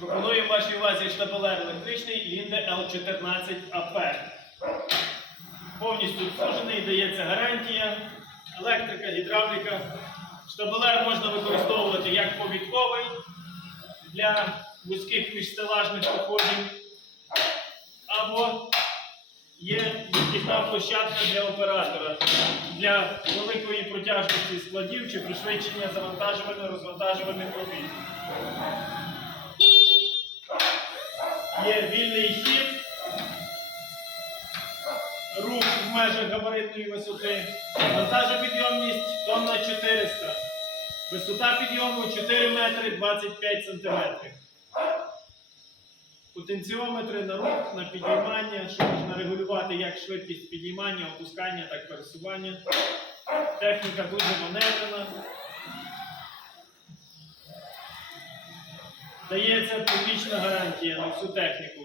Пропонуємо вашій увазі штабелер електричний Лінде L14 АП. Повністю обслужений, дається гарантія, електрика, гідравліка. Штабелер можна використовувати як повідковий для вузьких міжстелажних проходів, або є відхідна площадка для оператора для великої протяжності складів чи пришвидшення завантажування розвантажувальних робіт. Є вільний хід, рух в межах габаритної висоти, вантажопідйомність тонна 400, висота підйому 4 метри 25 сантиметрів. Потенціометри на рух, на підіймання, що можна регулювати як швидкість підіймання, опускання, так пересування. Техніка дуже маневрена. Дається публічна гарантія на всю техніку.